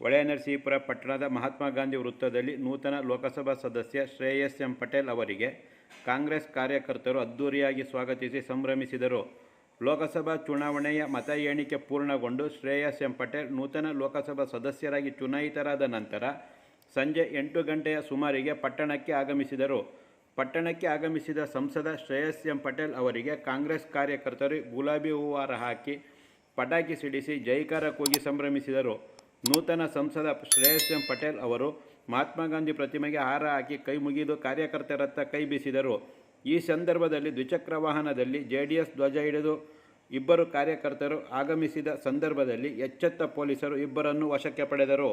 ಹೊಳೆನರಸೀಪುರ ಪಟ್ಟಣದ ಮಹಾತ್ಮ ಗಾಂಧಿ ವೃತ್ತದಲ್ಲಿ ನೂತನ ಲೋಕಸಭಾ ಸದಸ್ಯ ಶ್ರೇಯಸ್ ಎಂ ಪಟೇಲ್ ಅವರಿಗೆ ಕಾಂಗ್ರೆಸ್ ಕಾರ್ಯಕರ್ತರು ಅದ್ದೂರಿಯಾಗಿ ಸ್ವಾಗತಿಸಿ ಸಂಭ್ರಮಿಸಿದರು. ಲೋಕಸಭಾ ಚುನಾವಣೆಯ ಮತ ಎಣಿಕೆ ಪೂರ್ಣಗೊಂಡು ಶ್ರೇಯಸ್ ಎಂ ಪಟೇಲ್ ನೂತನ ಲೋಕಸಭಾ ಸದಸ್ಯರಾಗಿ ಚುನಾಯಿತರಾದ ನಂತರ ಸಂಜೆ 8 ಗಂಟೆಯ ಸುಮಾರಿಗೆ ಪಟ್ಟಣಕ್ಕೆ ಆಗಮಿಸಿದರು. ಪಟ್ಟಣಕ್ಕೆ ಆಗಮಿಸಿದ ಸಂಸದ ಶ್ರೇಯಸ್ ಎಂ ಪಟೇಲ್ ಅವರಿಗೆ ಕಾಂಗ್ರೆಸ್ ಕಾರ್ಯಕರ್ತರು ಗುಲಾಬಿ ಹೂವಾರ ಹಾಕಿ ಪಟಾಕಿ ಸಿಡಿಸಿ ಜೈಕಾರ ಕೂಗಿ ಸಂಭ್ರಮಿಸಿದರು. ನೂತನ ಸಂಸದ ಶ್ರೇಯಸ್ ಎಂ ಪಟೇಲ್ ಅವರು ಮಹಾತ್ಮ ಗಾಂಧಿ ಪ್ರತಿಮೆಗೆ ಹಾರ ಹಾಕಿ ಕೈ ಮುಗಿದು ಕಾರ್ಯಕರ್ತರತ್ತ ಕೈ ಬೀಸಿದರು. ಈ ಸಂದರ್ಭದಲ್ಲಿ ದ್ವಿಚಕ್ರ ವಾಹನದಲ್ಲಿ ಜೆಡಿಎಸ್ ಧ್ವಜ ಹಿಡಿದು ಇಬ್ಬರು ಕಾರ್ಯಕರ್ತರು ಆಗಮಿಸಿದ ಸಂದರ್ಭದಲ್ಲಿ ಎಚ್ಚೆತ್ತ ಪೊಲೀಸರು ಇಬ್ಬರನ್ನು ವಶಕ್ಕೆ ಪಡೆದರು.